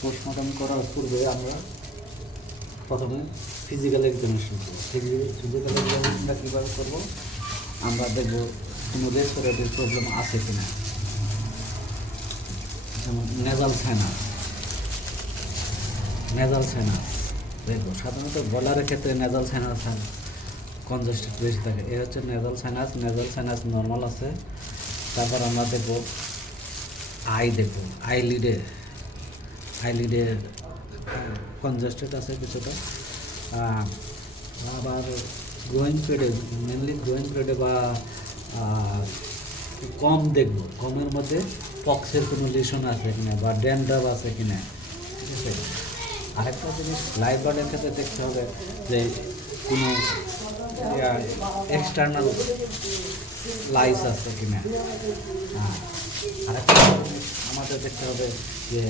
Post-mortem করার পূর্বে আমরা প্রথমে ফিজিক্যাল এক্সামিনেশন করবো। ফিজিক্যাল এক্সামিনেশনটা কীভাবে করবো, আমরা দেখবো কোনো রেসপিরেটরি প্রবলেম আছে কি না। যেমন নেজাল সাইনাস দেখবো সাধারণত গলার ক্ষেত্রে নেজাল সাইনাস কনজেস্টেড বেশি থাকে। এ হচ্ছে নেজাল সাইনাস নর্মাল আছে। তারপর আমরা দেখবো আইলিডে কনজেস্টেড আছে কিছুটা। আবার গ্রোয়িং পেডে, মেনলি গ্রোয়িং পেডে বা কম দেখবো, কমের মধ্যে পক্সের কোনো লিশন আছে কিনা বা ড্যান্ড্রাফ আছে কিনা, ঠিক আছে। আরেকটা জিনিস লাইভ বার্ডের ক্ষেত্রে দেখতে হবে যে কোনো এক্সটার্নাল লাইস আছে কিনা। আরেকটা জিনিস আমাদের দেখতে হবে যে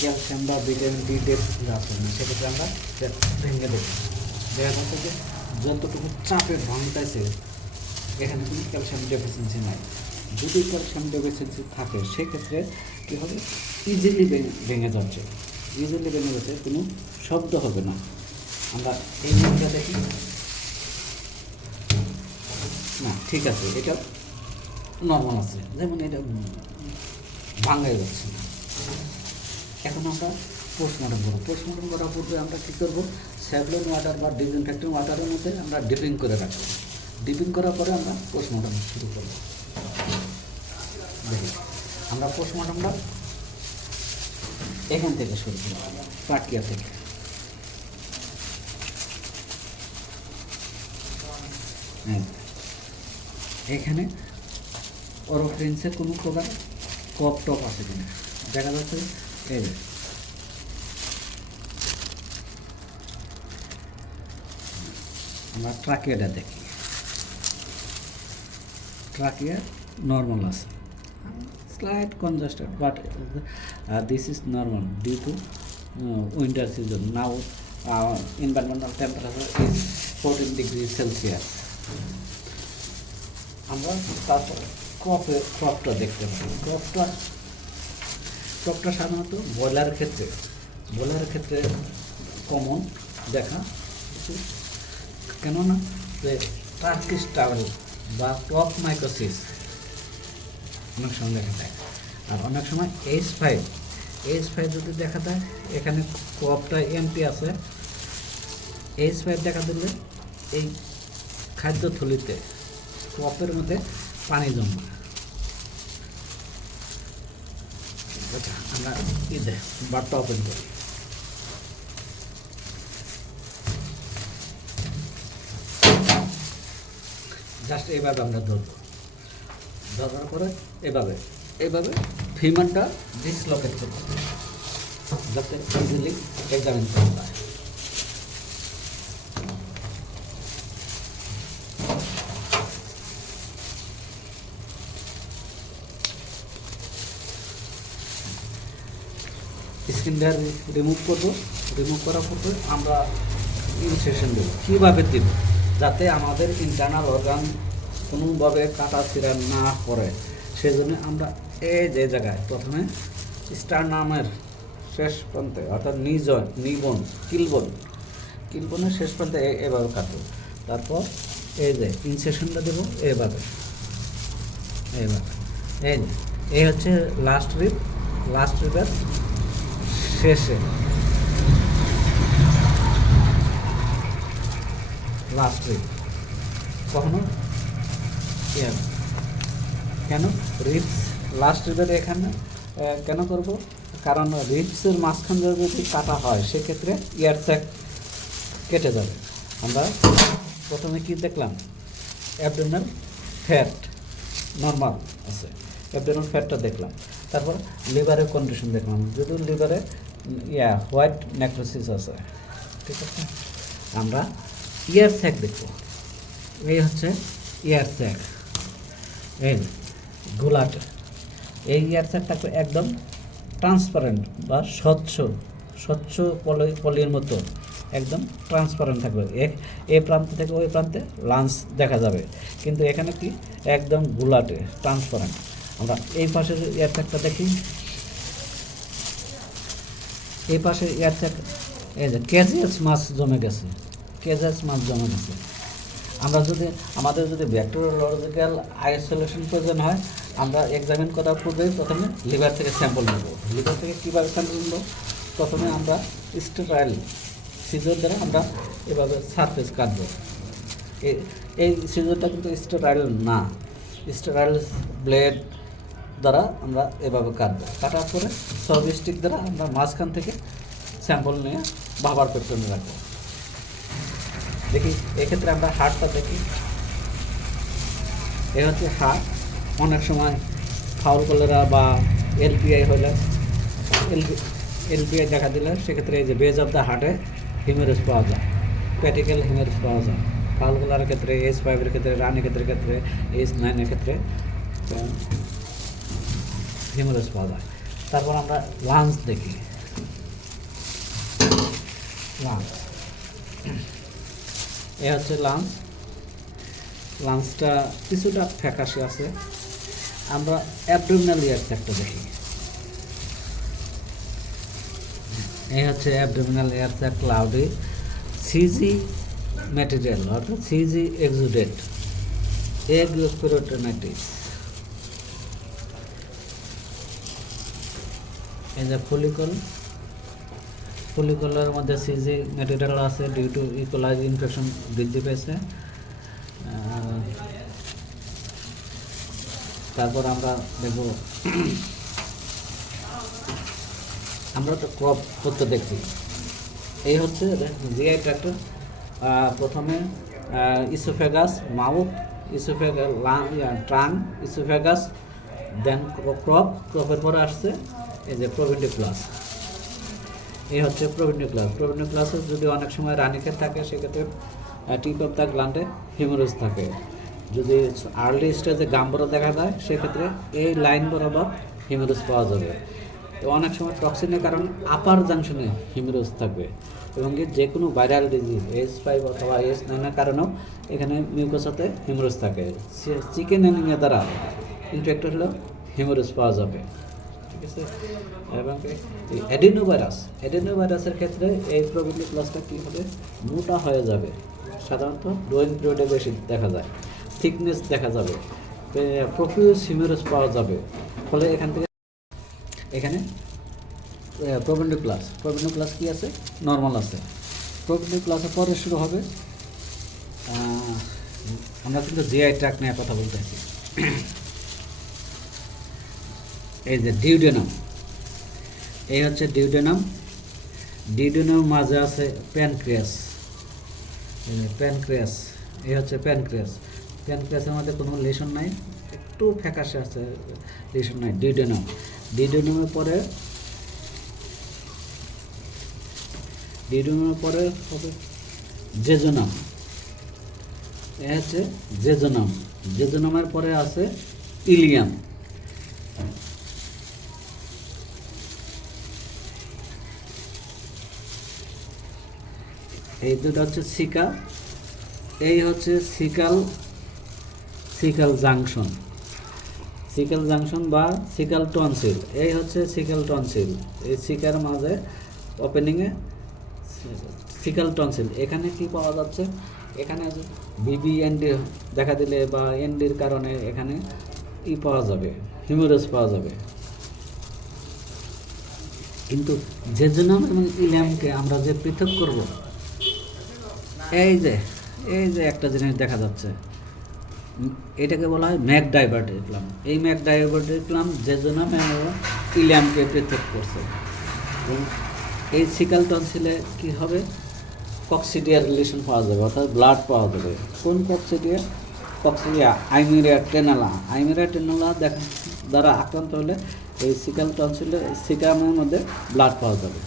ক্যালসিয়াম বা ভিটামিন ডি ডেফিসিয়েন্সি আছে না, সেক্ষেত্রে আমরা ভেঙে দেখি। দেখা যাচ্ছে যে যতটুকু চাপে ভাঙতেছে এখানে কোনো ক্যালসিয়াম ডেফিসিয়েন্সি নাই। যদি ক্যালসিয়াম ডেফিসিয়েন্সি থাকে সেক্ষেত্রে কী হবে, ইজিলি ভেঙে যাচ্ছে, কোনো শব্দ হবে না। আমরা এই জিনিসটা দেখি না, ঠিক আছে, এটা নর্মাল আছে, যেমন এটা ভাঙাই যাচ্ছে। এখন আমরা পোস্টমর্টম করবো। পোস্টমর্টম করার পূর্বে আমরা কী করবো, স্যাভলন ওয়াটার বা ডিসইনফেক্টিং ওয়াটারের মধ্যে আমরা ডিপিং করে রাখবো। ডিপিং করার পরে আমরা পোস্টমর্টম শুরু করবো। দেখি আমরা পোস্টমর্টমটা এখান থেকে শুরু করবো, ট্রাকিয়া থেকে। এখানে অরোফেন্সের কোনো প্রকার কপ টপ আছে কিনা দেখা যাচ্ছে। এই আমরা ট্রাকিয়াটা দেখি, ট্রাকিয়া নর্মাল আছে, slight congested, but this is normal due to winter season. Now environmental temperature is 14 degrees Celsius. আমরা তারপর ক্রপটা দেখতে পাই। ক্রপটা সাধারণত ব্রয়লারের ক্ষেত্রে কমন দেখা, কেননা যে টার্কিশ টাওয়েল বা ক্রপ মাইকোসিস অনেক সময় দেখা যায়। আর অনেক সময় H5 যদি দেখা যায়, এখানে ক্রপটা এমটি আছে, H5 দেখা দিলে এই খাদ্য থলিতে ক্রপের মধ্যে পানি জমা। আচ্ছা, আমরা বারটা ওপেন করি। জাস্ট এইভাবে আমরা ধরার পরে এইভাবে ফিমারটা ডিসলোকেট করবো যাতে ইজিলি এক্সামিন করা যায়। স্কিনটা রিমুভ করার পরে আমরা ইনসেকশন দেবো। কীভাবে দেব, যাতে আমাদের ইন্টারনাল অর্গান কোনোভাবে কাটা ছিঁড়া না করে, সেজন্য আমরা এই যে জায়গায় প্রথমে স্টারনামের শেষ প্রান্তে অর্থাৎ কিলবনের শেষ প্রান্তে এভাবে কাটবো। তারপর এই যে ইনসেকশনটা দেবো এইভাবে। এই হচ্ছে লাস্ট রিপের শেষে লাস্ট রিপ। কখনো কেন রিপস লাস্ট রিপের এখানে কেন করব, কারণ রিপসের মাঝখান যদি কাটা হয় সেক্ষেত্রে ইয়ার স্যাক কেটে যাবে। আমরা প্রথমে কি দেখলাম, অ্যাবডোমিনাল ফ্যাট নর্মাল আছে, অ্যাবডোমিনাল ফ্যাটটা দেখলাম। তারপর লিভারের কন্ডিশন দেখলাম, যদি লিভারে হোয়াইট নেক্রোসিস আছে, ঠিক আছে। আমরা ইয়ার স্যাক দেখব। এই হচ্ছে ইয়ার স্যাক, এই গোলাটা। এই ইয়ার স্যাকটাকে একদম ট্রান্সপারেন্ট বা স্বচ্ছ পলির মতো একদম ট্রান্সপারেন্ট থাকবে, এ প্রান্ত থেকে ওই প্রান্তে লাঞ্চ দেখা যাবে, কিন্তু এখানে কি একদম গুলাটে ট্রান্সপারেন্ট। আমরা এই পাশের এয়ার ট্যাগটা দেখি, এই পাশে এয়ার ট্যাগ, এই যে কেজিএস মাছ জমে গেছে, কেজিএস মাছ জমে গেছে। আমরা যদি আমাদের যদি ব্যাকটেরিওলজিক্যাল আইসোলেশন প্রয়োজন হয়, আমরা এক্সামিন করার পূর্বেই প্রথমে লিভার থেকে স্যাম্পল নেব। লিভার থেকে কীভাবে স্যাম্পল নেব? প্রথমে আমরা স্টেরাইল সিজার দ্বারা আমরা এভাবে সারফেস কাটবো। এই সিজারটা কিন্তু স্টেরাইল না, স্টেরাইল ব্লেড দ্বারা আমরা এভাবে কাটবো। কাটার পরে সব স্টিক দ্বারা আমরা মাঝখান থেকে স্যাম্পল নিয়ে বাবার পেছনে রাখবো। দেখি এক্ষেত্রে আমরা হার্টটা দেখি, এ হচ্ছে হার্ট। অনেক সময় ফাউল কলেরা বা এলপিআই হলে, এলপিআই দেখা দিলে সেক্ষেত্রে এই যে বেজ অফ দ্য হার্টে হিউমেরাস পাওয়া যায়, প্যাটিক্যাল হিউমেরাস পাওয়া যায়। ফাউল কলেরার ক্ষেত্রে, H5-এর ক্ষেত্রে, রানী ক্ষেত্রে, H9-এর ক্ষেত্রে হিউমেরাস পাওয়া যায়। তারপর আমরা লাঞ্চ দেখি, লাঞ্চ, এ হচ্ছে লাঞ্চ। লাঞ্চটা কিছুটা ফ্যাকাশে আছে। আমরা অ্যাবডোমিনাল এয়ার ট্যাগটা দেখি, এই হচ্ছে abdominal air tag cloudy, CG material অর্থাৎ সিজি এক্সুডেট, এগ পেরিটোনাইটিস। এই যে ফলিকল, ফলিকলের মধ্যে সিজি ম্যাটেরিয়াল আছে ডিউ টু ইকোলাই ইনফেকশন বৃদ্ধি পেয়েছে। তারপর আমরা দেখব, আমরা তো ক্রপ করতে দেখছি। এই হচ্ছে জিআই ট্র্যাক্টর। প্রথমে ইসোফেগাস, মাউথ, ইসোফেগাস, ট্রাং, ইসোফেগাস, দেন ক্রপ। ক্রপের পরে আসছে এই যে প্রোভেন্টিকুলাস। এই হচ্ছে প্রোভেন্টিকুলাস। প্রোভেন্টিকুলাসে যদি অনেক সময় রানিকেট থাকে, সেক্ষেত্রে টিপ অফ দ্য গ্ল্যান্ডে হিমোরেজ থাকে। যদি আর্লি স্টেজে গাম্বরা দেখা যায়, সেক্ষেত্রে এই লাইন বরাবর হিমোরেজ পাওয়া যাবে। তো অনেক সময় টক্সিনের কারণে আপার জাংশনে হিমোরেজ থাকবে, এবং যে কোনো ভাইরাল ডিজিজ H5 অথবা H9-এর কারণেও এখানে মিউকোসাতে হিমোরেজ থাকে। চিকেন অ্যানিমিয়া দ্বারা ইনফেক্টেড হলেও হিমোরেজ পাওয়া যাবে, ঠিক আছে। এবং এই অ্যাডিনোভাইরাসের ক্ষেত্রে এই প্রোভেন্টিকুলাসটা কী হবে, মোটা হয়ে যাবে। সাধারণত গ্রোয়িং পিরিয়ডে বেশি দেখা যায়, থিকনেস দেখা যাবে, প্রফিউজ হিমোরেজ পাওয়া যাবে। ফলে এখানে প্রোভেন্টিকুলাস কি আছে, নর্মাল আছে। প্রোভেন্টিকুলাসের পরে শুরু হবে, আমরা কিন্তু জিআই ট্র্যাক্ট নিয়ে কথা বলতেছি। এই যে ডিউডেনাম, এই হচ্ছে ডিউডেনাম। ডিউডেনাম মাঝে আছে প্যানক্রিয়াস, প্যানক্রিয়াস, এই হচ্ছে প্যানক্রিয়াস। প্যানক্রিয়াসের মধ্যে কোনো লেশন নাই, একটু ফ্যাকাশে আছে, লেশন নাই। ডিউডেনাম, ডিউডেনামের পরে হবে জেজোনাম, এ হচ্ছে জেজোনাম। জেজোনামের পরে আছে ইলিয়াম। এই দুটো হচ্ছে সিকা, এই হচ্ছে সিকাল জাংশন, সিকাল জাংশন বা সিকাল টনসিল। এই হচ্ছে সিকাল টনসিল, এই সিকার মাঝে ওপেনিংয়ে সিকাল টনসিল। এখানে কি পাওয়া যাচ্ছে, এখানে বিবিএনডি দেখা দিলে বা এনডির কারণে এখানে পাওয়া যাবে, হিমোরেজ পাওয়া যাবে। কিন্তু জেজোনাম এবং ইলিয়ামকে আমরা যে পৃথক করব, এই যে একটা জিনিস দেখা যাচ্ছে, এটাকে বলা হয় ম্যাক ডাইভার্টিকুলাম। এই ম্যাক ডাইভার্টিকুলাম জেজোনাম এবং ইলিয়ামকে পৃথক করছে। এবং এই সিকাল টনসিলে কী হবে, কক্সিডিয়া রিলেশন পাওয়া যাবে, অর্থাৎ ব্লাড পাওয়া যাবে। কোন কক্সিডিয়া? আইমেরিয়া টেনুলা দ্বারা আক্রান্ত হলে এই সিকাল টনসিলে সিকামের মধ্যে ব্লাড পাওয়া যাবে।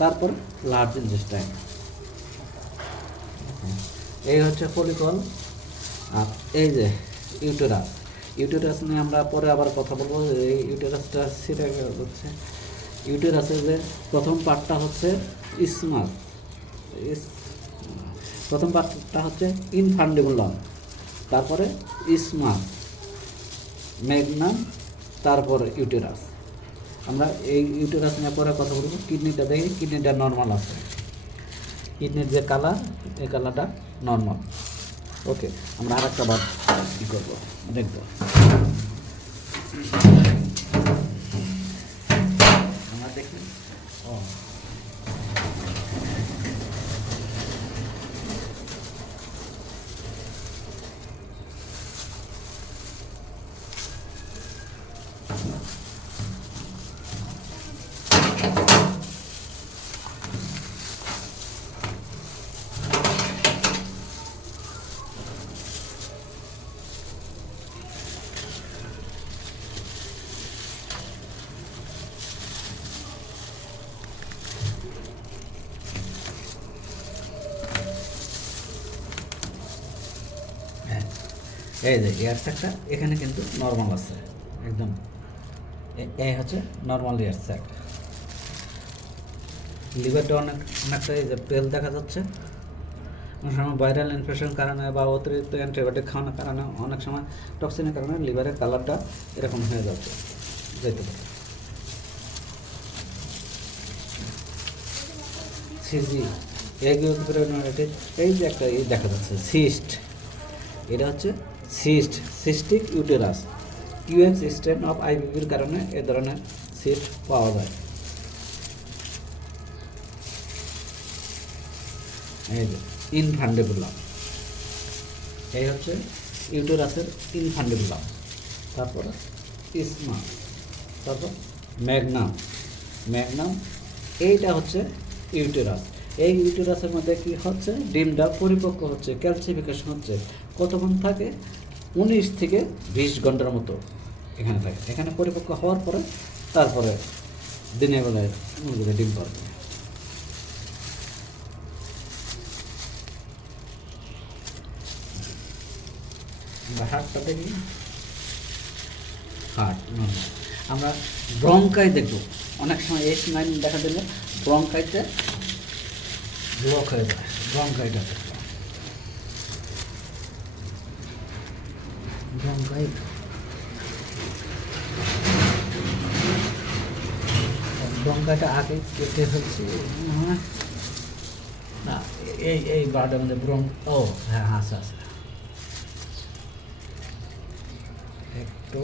তারপর লার্জ ইন্টেস্টাইন, এই হচ্ছে ফলিকল। আর এই যে ইউটেরাস নিয়ে আমরা পরে আবার কথা বলবো। এই ইউটেরাসটা সেটা হচ্ছে ইউটেরাসের যে প্রথম পার্টটা হচ্ছে স্মাল, ইস প্রথম পার্টটা হচ্ছে ইনফান্ডিবুলাম, তারপরে ইসমাস, ম্যাগনাম, তারপরে ইউটেরাস। আমরা এই ইউটেরাস নিয়ে পরে কথা বলবো। কিডনিটা দেখি, কিডনিটা নর্মাল আছে, কিডনির যে কালার এই কালারটা নর্মাল। ওকে, আমরা আর একটা বার কী করবো দেখবো। আমরা দেখি ও হ্যাঁ, এই যে এয়ার স্যাকটা এখানে কিন্তু নর্মাল আছে একদম। এই হচ্ছে নর্মাল এয়ার স্যাক। লিভারটা অনেকটা এই যে পেল দেখা যাচ্ছে। অনেক সময় ভাইরাল ইনফেকশনের কারণে বা অতিরিক্ত অ্যান্টিবায়োটিক খাওয়ানোর কারণে, অনেক সময় টক্সিনের কারণে লিভারের কালারটা এরকম হয়ে যাচ্ছে, যেতে পারে। সিজি এই যে একটা এই দেখা যাচ্ছে সিস্ট, এটা হচ্ছে cystic uterus. QX strain of আইবিভির কারণে এ ধরনের সিস্ট পাওয়া যায়। এই যে ইনফান্ডিবুলাম, এই হচ্ছে ইউটেরাসের ইনফান্ডিবুলাম। তারপরে ইসমাস, তারপর ম্যাগনাম, এইটা হচ্ছে ইউটেরাস। এই ইউটেরাসের মধ্যে কি হচ্ছে, ডিমটা পরিপক্ক হচ্ছে, ক্যালসিফিকেশন হচ্ছে। কতক্ষণ থাকে? 19 থেকে 20 ঘন্টার মতো এখানে থাকে। এখানে পরিপক্ক হওয়ার পরে তারপরে দিনের বেলায় মুরগিতে ডিম পারবে। হার্টটা দেখি, হার্ট নর্মাল। আমরা ব্রঙ্কাই দেখব, অনেক সময় H9 দেখা দিলে ব্রঙ্কাইতে ব্লক হয়ে যায়, ব্রঙ্কাইটা দেখব। ব্রঙ্কাইটা আগে কেটে ফেলছি না, এই বারটার মধ্যে ও হ্যাঁ আচ্ছা আচ্ছা, একটু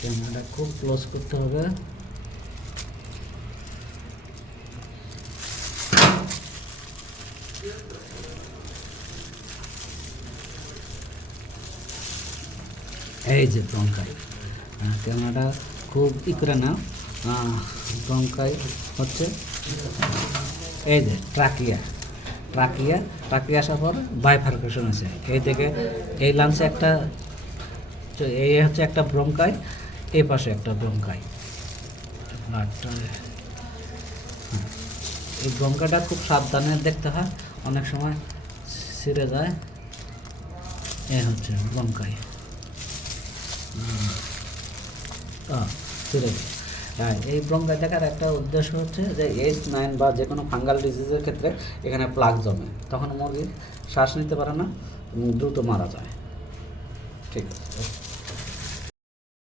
ক্যামেরাটা খুব ক্লোজ করতে হবে। এই যে ব্রঙ্কাই, ক্যামেরাটা খুব ই করে না। ব্রঙ্কাই হচ্ছে এই যে ট্রাকিয়া আসার পর বাইফার্কেশন আছে। এই থেকে এই লাঞ্চে একটা, এই হচ্ছে একটা ব্রঙ্কাই, এই পাশে একটা ব্রঙ্কাই। এই ব্রঙ্কাটা খুব সাবধানে দেখতে হয়, অনেক সময় ছিঁড়ে যায়। এই হচ্ছে ব্রঙ্কাই, ছিঁড়ে যায়। হ্যাঁ, এই ব্রঙ্কাই দেখার একটা উদ্দেশ্য হচ্ছে যে H9 বা যে কোনো ফাঙ্গাল ডিজিজের ক্ষেত্রে এখানে প্লাগ জমে, তখন মুরগি শ্বাস নিতে পারে না, দ্রুত মারা যায়। ঠিক আছে।